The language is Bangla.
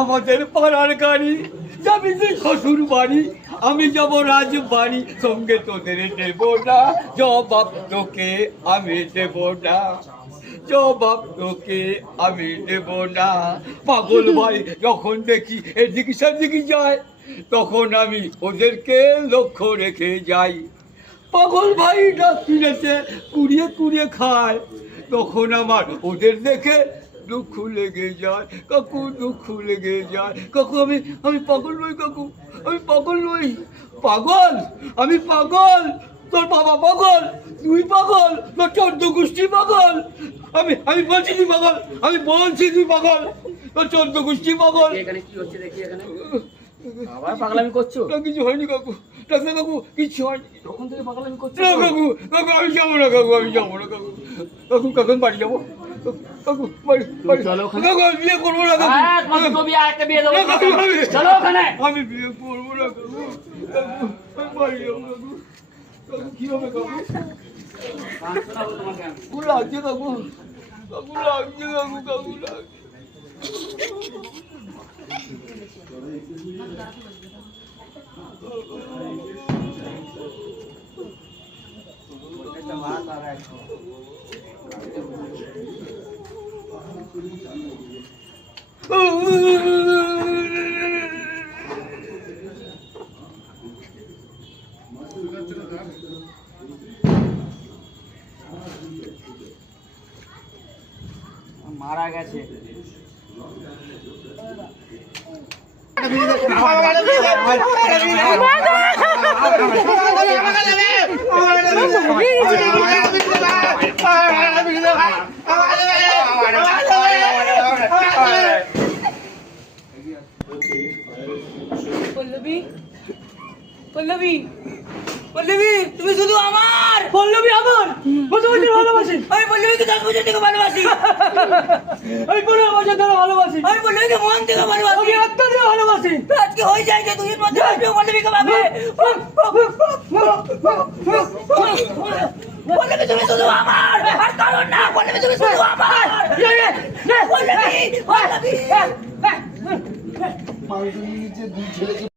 আমাদের পাড়ার গাড়ি যাবি তুই শ্বশুর বাড়ি, আমি যাবো রাজবাড়ি, সঙ্গে তোদের দেব না জবাব তোকে আমি দেব না, জবাব তোকে আমি দেব না। পাগল ভাই যখন দেখি এদিকে সেদিকে যায়, তখন আমি ওদেরকে লক্ষ্য রেখে যাই। পাগল ভাই ডাক কিনেছে কুড়িয়ে কুড়িয়ে খায়, তখন আমার ওদের দেখে দুঃখ লেগে যায় কাকু, দুঃখ লেগে যায় কাকু। আমি আমি পাগল নই কাকু, আমি পাগল নই। পাগল? আমি পাগল? তোর বাবা পাগল, তুই পাগল, তোর 14 গোষ্ঠী পাগল। আমি আমি বলছি তুই পাগল, আমি বলছি তুই পাগল, তোর 14 গোষ্ঠী পাগল। এখানে কি হচ্ছে দেখি এখানে আবার পাগলামি করছো? না কিছু হয়নি কাকু, ডাক্তার কাকু কিছু হয়নি। তখন থেকে পাগলামি করছো? না কাকু, কাকু আমি যাবো না কাকু, আমি যাবো না কাকু। কাকু কাকু বাড়ি যাবো কাকু, বাড়ি বাড়ি। কাকু আমি বিয়ে করবো না কাকু। আমি বিয়ে করবো না কাকু, কাকু আমি বাড়ি যাবো কাকু। কাকু কি হবে কাকু? কাকু লাগছে কাকু, কাকু লাগছে কাকু, কাকু লাগছে। মারা গেছে। পল্লবী, পল্লবী, পল্লবী তুমি শুধু আমার। পল্লবী আমার কত বছর ভালোবাসি আমি পল্লবীকে, 10 বছর থেকে ভালোবাসি আমি 15 বছর ধরে ভালোবাসি আমি পল্লবীকে, মন থেকে ভালোবাসি আমি আত্মা দিয়ে ভালোবাসি। আজকে হয়ে যায় যে 2 দিন মধ্যে আসবে পল্লবীকে পাবে। পল্লবী তুমি শুধু আমার, আর কারণ না। পল্লবী তুমি শুধু আমার। পল্লবী, পল্লবী।